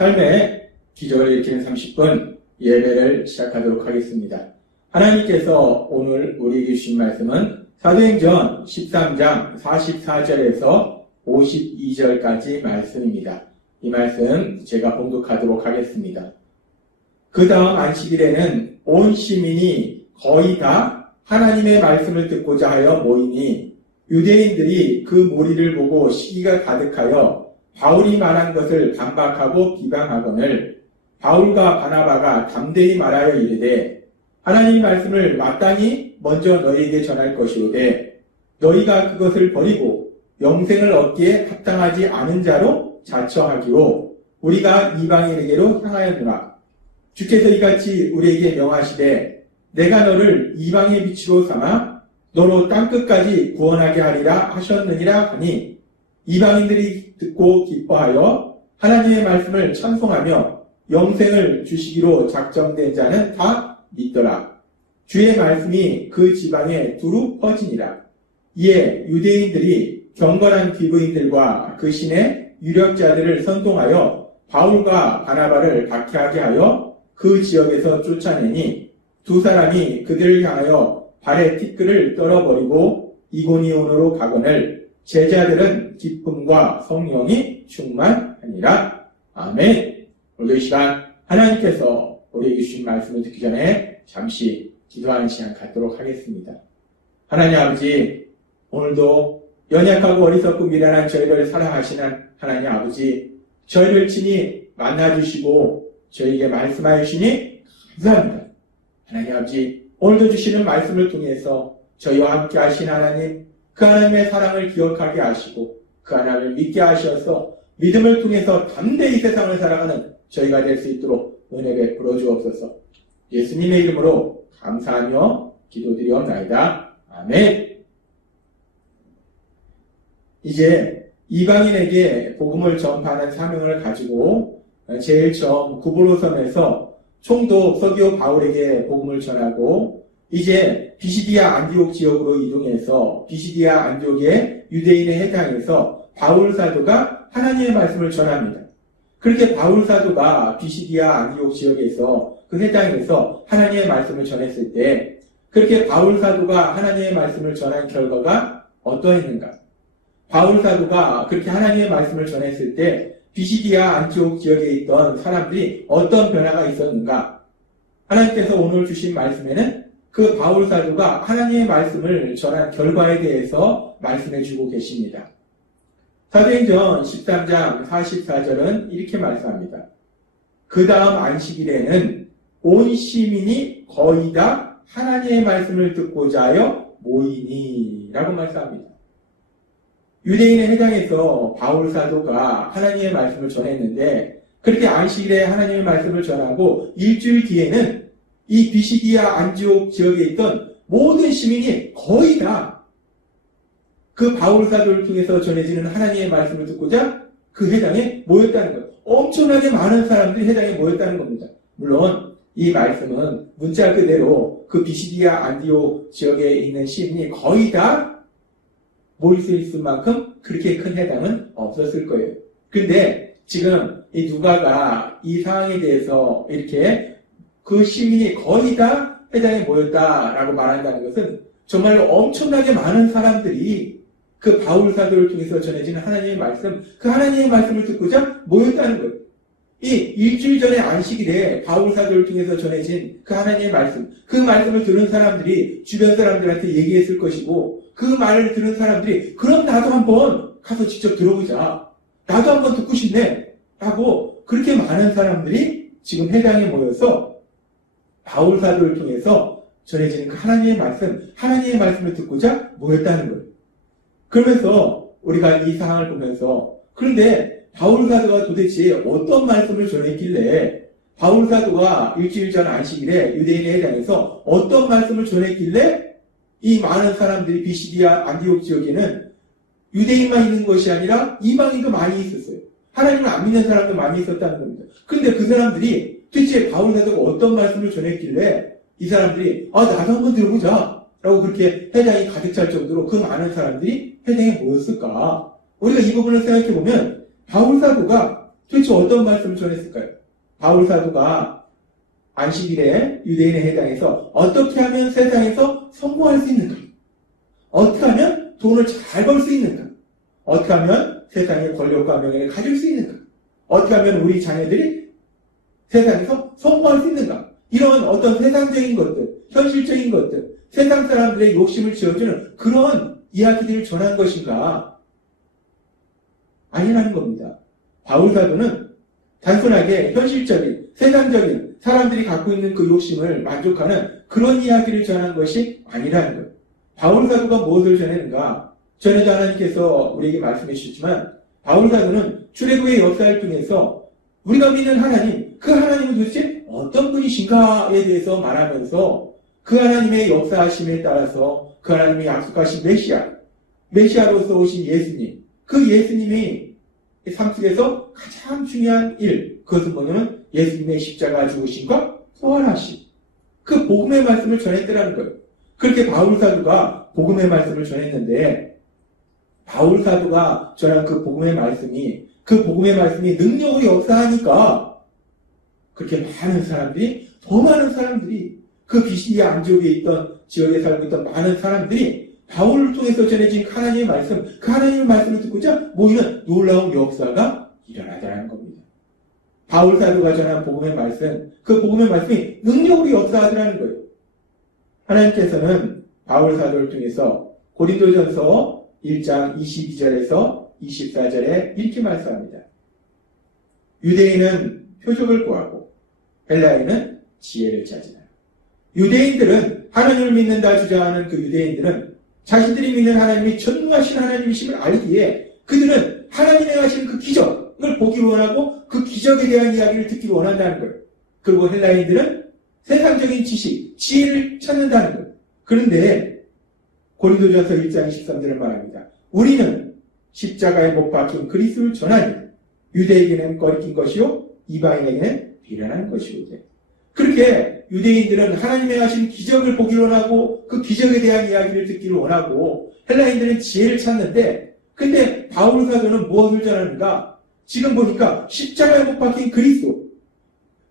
삶의 기적을 일으키는 30분 예배를 시작하도록 하겠습니다. 하나님께서 오늘 우리에게 주신 말씀은 사도행전 13장 44절에서 52절까지 말씀입니다. 이 말씀 제가 봉독하도록 하겠습니다. 그 다음 안식일에는 온 시민이 거의 다 하나님의 말씀을 듣고자 하여 모이니 유대인들이 그 무리를 보고 시기가 가득하여 바울이 말한 것을 반박하고 비방하거늘 바울과 바나바가 담대히 말하여 이르되 하나님의 말씀을 마땅히 먼저 너희에게 전할 것이오되 너희가 그것을 버리고 영생을 얻기에 합당하지 않은 자로 자처하기로 우리가 이방인에게로 향하였노라. 주께서 이같이 우리에게 명하시되 내가 너를 이방의 빛으로 삼아 너로 땅끝까지 구원하게 하리라 하셨느니라 하니 이방인들이 듣고 기뻐하여 하나님의 말씀을 찬송하며 영생을 주시기로 작정된 자는 다 믿더라. 주의 말씀이 그 지방에 두루 퍼지니라. 이에 유대인들이 경건한 기브인들과 그 신의 유력자들을 선동하여 바울과 바나바를 박해하게 하여 그 지역에서 쫓아내니 두 사람이 그들을 향하여 발에 티끌을 떨어버리고 이고니온으로 가거늘 제자들은 기쁨과 성령이 충만하니라. 아멘. 오늘 이 시간 하나님께서 우리에게 주신 말씀을 듣기 전에 잠시 기도하는 시간 갖도록 하겠습니다. 하나님 아버지, 오늘도 연약하고 어리석고 미련한 저희를 사랑하시는 하나님 아버지, 저희를 친히 만나주시고 저희에게 말씀하여 주시니 감사합니다. 하나님 아버지, 오늘도 주시는 말씀을 통해서 저희와 함께 하신 하나님, 그 하나님의 사랑을 기억하게 하시고 그 하나님을 믿게 하셔서 믿음을 통해서 담대히 세상을 살아가는 저희가 될 수 있도록 은혜 베풀어 주옵소서. 예수님의 이름으로 감사하며 기도드리옵나이다. 아멘. 이제 이방인에게 복음을 전파하는 사명을 가지고 제일 처음 구브로섬에서 총독 서기오 바울에게 복음을 전하고 이제 비시디아 안디옥 지역으로 이동해서 비시디아 안디옥의 유대인의 회당에서 바울 사도가 하나님의 말씀을 전합니다. 그렇게 바울 사도가 비시디아 안디옥 지역에서 그 회당에서 하나님의 말씀을 전했을 때 그렇게 바울 사도가 하나님의 말씀을 전한 결과가 어떠했는가? 바울 사도가 그렇게 하나님의 말씀을 전했을 때 비시디아 안디옥 지역에 있던 사람들이 어떤 변화가 있었는가? 하나님께서 오늘 주신 말씀에는 그 바울 사도가 하나님의 말씀을 전한 결과에 대해서 말씀해 주고 계십니다. 사도행전 13장 44절은 이렇게 말씀합니다. 그 다음 안식일에는 온 시민이 거의 다 하나님의 말씀을 듣고자 하여 모이니 라고 말씀합니다. 유대인의 회당에서 바울 사도가 하나님의 말씀을 전했는데 그렇게 안식일에 하나님의 말씀을 전하고 일주일 뒤에는 이 비시디아 안디옥 지역에 있던 모든 시민이 거의 다 그 바울 사도를 통해서 전해지는 하나님의 말씀을 듣고자 그 회당에 모였다는 것. 엄청나게 많은 사람들이 회당에 모였다는 겁니다. 물론 이 말씀은 문자 그대로 그 비시디아 안디옥 지역에 있는 시민이 거의 다 모일 수 있을 만큼 그렇게 큰 회당은 없었을 거예요. 근데 지금 이 누가가 이 상황에 대해서 이렇게 그 시민이 거의 다 회당에 모였다라고 말한다는 것은 정말로 엄청나게 많은 사람들이 그 바울 사도를 통해서 전해지는 하나님의 말씀, 그 하나님의 말씀을 듣고자 모였다는 거예요. 이 일주일 전에 안식일에 바울 사도를 통해서 전해진 그 하나님의 말씀, 그 말씀을 들은 사람들이 주변 사람들한테 얘기했을 것이고 그 말을 들은 사람들이 그럼 나도 한번 가서 직접 들어보자. 나도 한번 듣고 싶네. 라고 그렇게 많은 사람들이 지금 회당에 모여서 바울 사도를 통해서 전해지는 그 하나님의 말씀을 듣고자 모였다는 거예요. 그러면서 우리가 이 상황을 보면서 그런데 바울 사도가 도대체 어떤 말씀을 전했길래 바울 사도가 일주일 전 안식일에 유대인의 회당에서 어떤 말씀을 전했길래 이 많은 사람들이 비시디아 안디옥 지역에는 유대인만 있는 것이 아니라 이방인도 많이 있었어요. 하나님을 안 믿는 사람도 많이 있었다는 겁니다. 근데 그 사람들이 도대체 바울 사도가 어떤 말씀을 전했길래 이 사람들이 나도 한번 들어보자 라고 그렇게 회당이 가득 찰 정도로 그 많은 사람들이 회당에 모였을까? 우리가 이 부분을 생각해 보면 바울 사도가 도대체 어떤 말씀을 전했을까요? 바울 사도가 안식일에 유대인의 회당에서 어떻게 하면 세상에서 성공할 수 있는가? 어떻게 하면 돈을 잘 벌 수 있는가? 어떻게 하면 세상의 권력과 명예를 가질 수 있는가? 어떻게 하면 우리 자녀들이 세상에서 성공할 수 있는가? 이런 어떤 세상적인 것들, 현실적인 것들, 세상 사람들의 욕심을 지어주는 그런 이야기들을 전한 것인가? 아니라는 겁니다. 바울 사도는 단순하게 현실적인, 세상적인 사람들이 갖고 있는 그 욕심을 만족하는 그런 이야기를 전한 것이 아니라는 거예요. 바울 사도가 무엇을 전했는가? 전에도 하나님께서 우리에게 말씀해 주셨지만 바울 사도는 출애굽의 역사를 통해서 우리가 믿는 하나님, 그 하나님은 도대체 어떤 분이신가에 대해서 말하면서 그 하나님의 역사하심에 따라서 그 하나님의 약속하신 메시아로서 오신 예수님, 그 예수님이 삶 속에서 가장 중요한 일, 그것은 뭐냐면 예수님의 십자가 죽으심과 부활하심, 그 복음의 말씀을 전했더라는 거예요. 그렇게 바울 사도가 복음의 말씀을 전했는데 바울 사도가 전한 그 복음의 말씀이 능력으로 역사하니까 그렇게 많은 사람들이, 더 많은 사람들이, 그 비시디아 안디옥에 있던, 지역에 살고 있던 많은 사람들이 바울을 통해서 전해진 하나님의 말씀, 그 하나님의 말씀을 듣고자 모이는 놀라운 역사가 일어나더라는 겁니다. 바울 사도가 전한 복음의 말씀, 그 복음의 말씀이 능력으로 역사하더라는 거예요. 하나님께서는 바울 사도를 통해서 고린도전서 1장 22절에서 24절에 이렇게 말씀합니다. 유대인은 표적을 구하고 헬라인은 지혜를 찾으라. 유대인들은 하나님을 믿는다 주장하는 그 유대인들은 자신들이 믿는 하나님이 전능하신 하나님이심을 알기에 그들은 하나님의 하신 그 기적을 보기 원하고 그 기적에 대한 이야기를 듣기 원한다는 거예요. 그리고 헬라인들은 세상적인 지식, 지혜를 찾는다는 거예요. 그런데 고린도전서 1장 13절을 말합니다. 우리는 십자가에 못 박힌 그리스도를 전하니 유대에게는 꺼리낀 것이요 이방인에게는 비련한 것이오되. 그렇게 유대인들은 하나님의 하신 기적을 보기를 원하고 그 기적에 대한 이야기를 듣기를 원하고 헬라인들은 지혜를 찾는데, 근데 바울 사도는 무엇을 전하는가? 지금 보니까 십자가에 못 박힌 그리스도,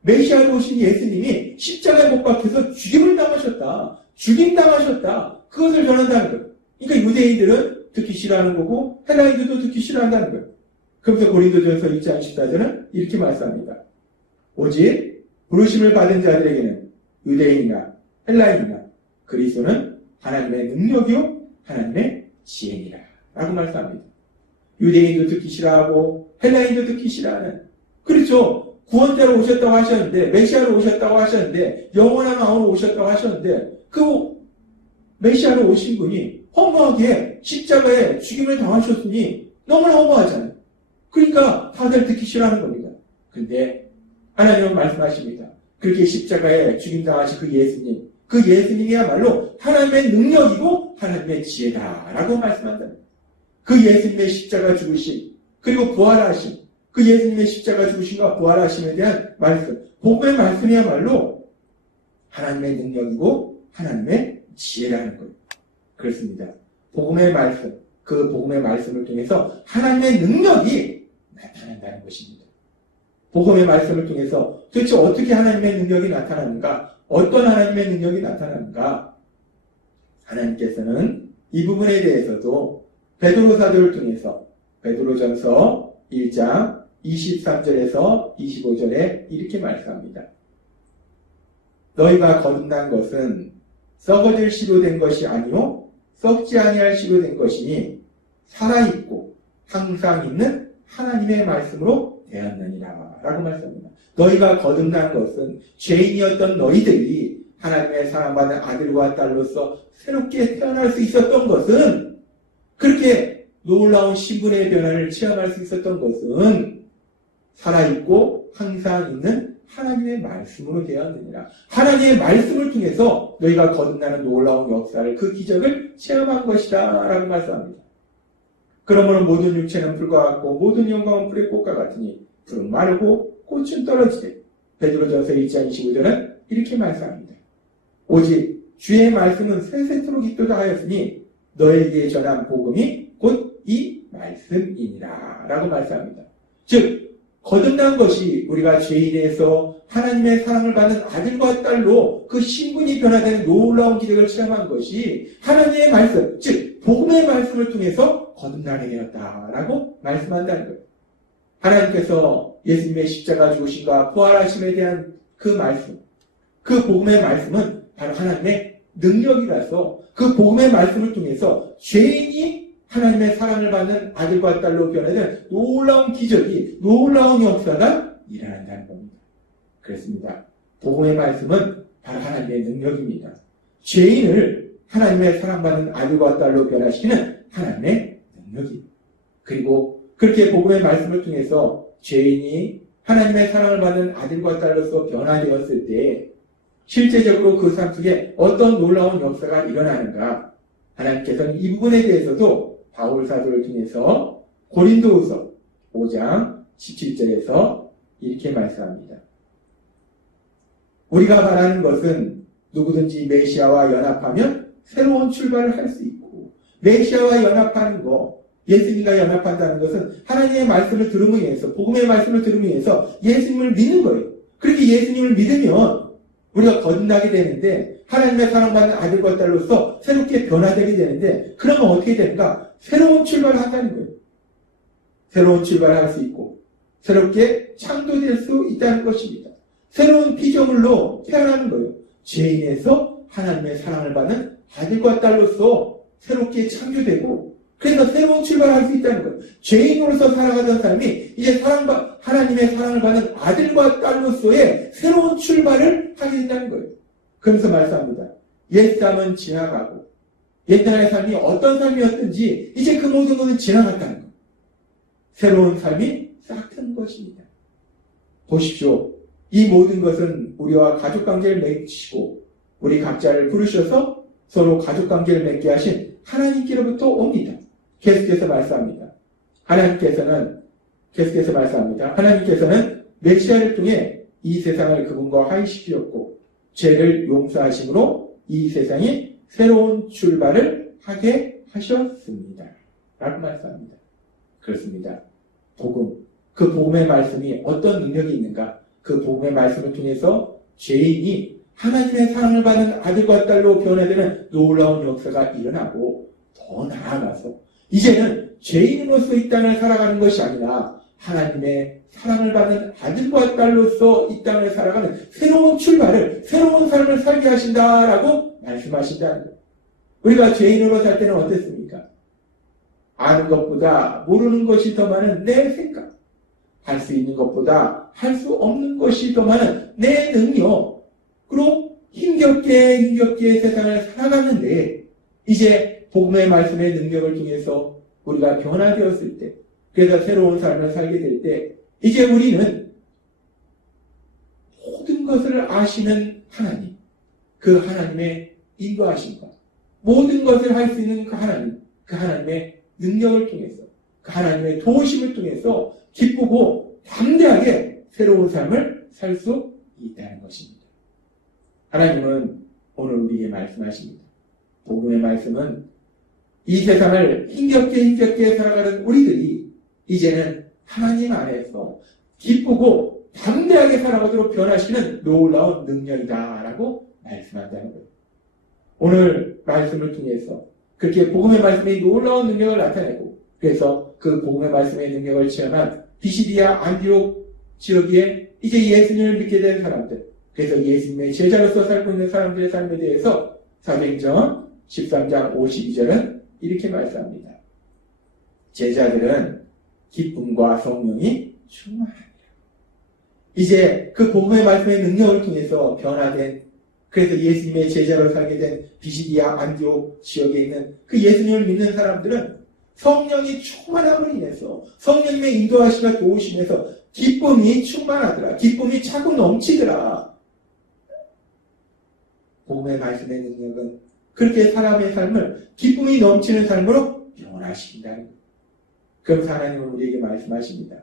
메시아로 오신 예수님이 십자가에 못 박혀서 죽임을 당하셨다, 죽임당하셨다, 그것을 전한다는 거예요. 그러니까 유대인들은 듣기 싫어하는 거고 헬라인들도 듣기 싫어한다는 거예요. 그러면서 고린도전서 1장 14절은 이렇게 말씀합니다. 오직 부르심을 받은 자들에게는 유대인이나 헬라인이나 그리스도는 하나님의 능력이요 하나님의 지혜니라 라고 말씀합니다. 유대인도 듣기 싫어하고 헬라인도 듣기 싫어하는, 그렇죠. 구원자로 오셨다고 하셨는데, 메시아로 오셨다고 하셨는데, 영원한 왕으로 오셨다고 하셨는데, 그 메시아로 오신 분이 허무하게 십자가에 죽임을 당하셨으니 너무나 허무하잖아요. 그러니까 다들 듣기 싫어하는 겁니다. 근데 하나님은 말씀하십니다. 그렇게 십자가에 죽임당하신 그 예수님이야말로 하나님의 능력이고 하나님의 지혜다라고 말씀한다. 그 예수님의 십자가 죽으심, 그리고 부활하심, 그 예수님의 십자가 죽으심과 부활하심에 대한 말씀, 복음의 말씀이야말로 하나님의 능력이고 하나님의 지혜라는 거예요. 그렇습니다. 복음의 말씀, 그 복음의 말씀을 통해서 하나님의 능력이 나타난다는 것입니다. 복음의 말씀을 통해서 도대체 어떻게 하나님의 능력이 나타나는가? 어떤 하나님의 능력이 나타나는가? 하나님께서는 이 부분에 대해서도 베드로 사도를 통해서 베드로전서 1장 23절에서 25절에 이렇게 말씀합니다. 너희가 거듭난 것은 썩어질 씨로 된 것이 아니요 썩지 아니할 씨로 된 것이니 살아있고 항상 있는 하나님의 말씀으로 되었느니라 라고 말씀합니다. 너희가 거듭난 것은 죄인이었던 너희들이 하나님의 사랑받는 아들과 딸로서 새롭게 태어날 수 있었던 것은, 그렇게 놀라운 신분의 변화를 체험할 수 있었던 것은 살아있고 항상 있는 하나님의 말씀으로 되었느니라. 하나님의 말씀을 통해서 너희가 거듭나는 놀라운 역사를, 그 기적을 체험한 것이다 라고 말씀합니다. 그러므로 모든 육체는 불과 같고 모든 영광은 불의 꽃과 같으니 불은 마르고 꽃은 떨어지되 베드로전서 2장 25절은 이렇게 말씀합니다. 오직 주의 말씀은 세세토록 있도다 하였으니 너에게 전한 복음이 곧 이 말씀이니라 라고 말씀합니다. 즉 거듭난 것이 우리가 죄인에서 하나님의 사랑을 받는 아들과 딸로 그 신분이 변화되는 놀라운 기적을 체험한 것이 하나님의 말씀, 즉 복음의 말씀을 통해서 거듭나게 되었다라고 말씀한다는 거예요. 하나님께서 예수님의 십자가 죽으심과 부활하심에 대한 그 말씀, 그 복음의 말씀은 바로 하나님의 능력이라서 그 복음의 말씀을 통해서 죄인이 하나님의 사랑을 받는 아들과 딸로 변화된 놀라운 기적이, 놀라운 역사가 일어난다는 겁니다. 그렇습니다. 복음의 말씀은 바로 하나님의 능력입니다. 죄인을 하나님의 사랑받는 아들과 딸로 변화시키는 하나님의 능력입니다. 그리고 그렇게 복음의 말씀을 통해서 죄인이 하나님의 사랑을 받는 아들과 딸로서 변화되었을 때 실제적으로 그 삶 속에 어떤 놀라운 역사가 일어나는가, 하나님께서는 이 부분에 대해서도 바울 사도를 통해서 고린도후서 5장 17절에서 이렇게 말씀합니다. 우리가 바라는 것은 누구든지 메시아와 연합하면 새로운 출발을 할 수 있고, 메시아와 연합하는 거, 예수님과 연합한다는 것은 하나님의 말씀을 들음으로 인해서, 복음의 말씀을 들음으로 인해서 예수님을 믿는 거예요. 그렇게 예수님을 믿으면 우리가 거듭나게 되는데, 하나님의 사랑받는 아들과 딸로서 새롭게 변화되게 되는데, 그러면 어떻게 되는가? 새로운 출발을 한다는 거예요. 새로운 출발을 할 수 있고 새롭게 창조될 수 있다는 것입니다. 새로운 피조물로 태어나는 거예요. 죄인에서 하나님의 사랑을 받는 아들과 딸로서 새롭게 창조되고, 그래서 새로운 출발을 할 수 있다는 거예요. 죄인으로서 살아가던 삶이 이제 하나님의 사랑을 받는 아들과 딸로서의 새로운 출발을 하게 된다는 거예요. 그러면서 말씀합니다. 옛삶은 지나가고 옛날의 삶이 어떤 삶이었든지 이제 그 모든 것은 지나갔다는 거예요. 새로운 삶이 싹 트는 것입니다. 보십시오. 이 모든 것은 우리와 가족관계를 맺으시고 우리 각자를 부르셔서 서로 가족관계를 맺게 하신 하나님께로부터 옵니다. 계속해서 말씀합니다. 하나님께서는 메시아를 통해 이 세상을 그분과 화해시키셨고 죄를 용서하심으로 이 세상이 새로운 출발을 하게 하셨습니다. 라고 말씀합니다. 그렇습니다. 복음, 그 복음의 말씀이 어떤 능력이 있는가? 그 복음의 말씀을 통해서 죄인이 하나님의 사랑을 받는 아들과 딸로 변화되는 놀라운 역사가 일어나고, 더 나아가서 이제는 죄인으로서 이 땅을 살아가는 것이 아니라 하나님의 사랑을 받는 아들과 딸로서 이 땅을 살아가는 새로운 출발을, 새로운 삶을 살게 하신다라고 말씀하신다는 거예요. 우리가 죄인으로 살 때는 어땠습니까? 아는 것보다 모르는 것이 더 많은 내 생각, 할 수 있는 것보다 할 수 없는 것이 더 많은 내 능력으로 힘겹게 세상을 살아갔는데, 이제 복음의 말씀의 능력을 통해서 우리가 변화되었을 때, 그래서 새로운 삶을 살게 될 때, 이제 우리는 모든 것을 아시는 하나님, 그 하나님의 인도하심과 모든 것을 할 수 있는 그 하나님, 그 하나님의 능력을 통해서, 그 하나님의 도우심을 통해서 기쁘고 담대하게 새로운 삶을 살 수 있다는 것입니다. 하나님은 오늘 우리에게 말씀하십니다. 복음의 말씀은 이 세상을 힘겹게 살아가는 우리들이 이제는 하나님 안에서 기쁘고 담대하게 살아가도록 변화시키는 놀라운 능력이다라고 말씀한다는 거예요. 오늘 말씀을 통해서 그렇게 복음의 말씀이 놀라운 능력을 나타내고, 그래서 그 복음의 말씀의 능력을 체험한 비시디아 안디옥 지역에 이제 예수님을 믿게 된 사람들, 그래서 예수님의 제자로서 살고 있는 사람들의 삶에 대해서 사도행전 13장 52절은 이렇게 말씀합니다. 제자들은 기쁨과 성령이 충만하니라. 이제 그 복음의 말씀의 능력을 통해서 변화된, 그래서 예수님의 제자로 살게 된 비시디아 안디옥 지역에 있는 그 예수님을 믿는 사람들은 성령이 충만함으로 인해서, 성령님의 인도하심과 도우심에서 기쁨이 충만하더라. 기쁨이 차고 넘치더라. 복음의 말씀의 능력은 그렇게 사람의 삶을 기쁨이 넘치는 삶으로 변화시킨다는 거예요. 그러면서 하나님은 우리에게 말씀하십니다.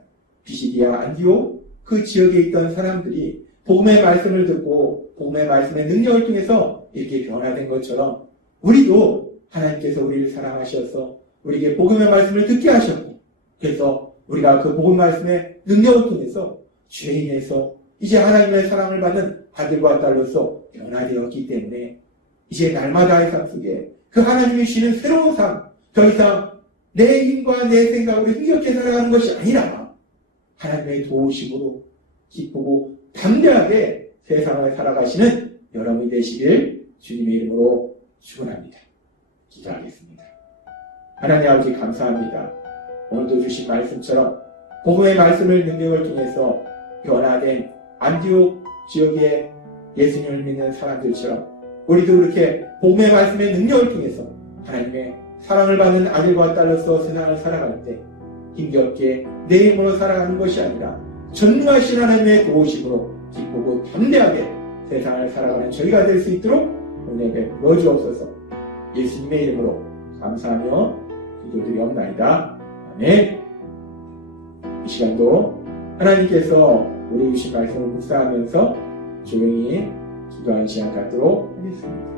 비시디아 안디오 그 지역에 있던 사람들이 복음의 말씀을 듣고 복음의 말씀의 능력을 통해서 이렇게 변화된 것처럼 우리도 하나님께서 우리를 사랑하셔서 우리에게 복음의 말씀을 듣게 하셨고 그래서 우리가 그 복음 말씀의 능력을 통해서 죄인에서 이제 하나님의 사랑을 받는 아들과 딸로서 변화되었기 때문에 이제 날마다의 삶 속에 그 하나님이 주시는 새로운 삶, 더 이상 내 힘과 내 생각으로 힘겹게 살아가는 것이 아니라 하나님의 도우심으로 기쁘고 담대하게 세상을 살아가시는 여러분이 되시길 주님의 이름으로 축원합니다. 기도하겠습니다. 하나님 아버지 감사합니다. 오늘도 주신 말씀처럼 복음의 말씀을 능력을 통해서 변화된 안디옥 지역의 예수님을 믿는 사람들처럼 우리도 그렇게 복음의 말씀의 능력을 통해서 하나님의 사랑을 받는 아들과 딸로서 세상을 살아갈 때 힘겹게 내 힘으로 살아가는 것이 아니라 전능하신 하나님의 도우심으로 기쁘고 담대하게 세상을 살아가는 저희가 될 수 있도록 은혜를 부어주옵소서. 예수님의 이름으로 감사하며 기도드리옵나이다. 아멘. 이 시간도 하나님께서 우리 주신 말씀을 묵상하면서 조용히 기도하는 시간 갖도록 하겠습니다.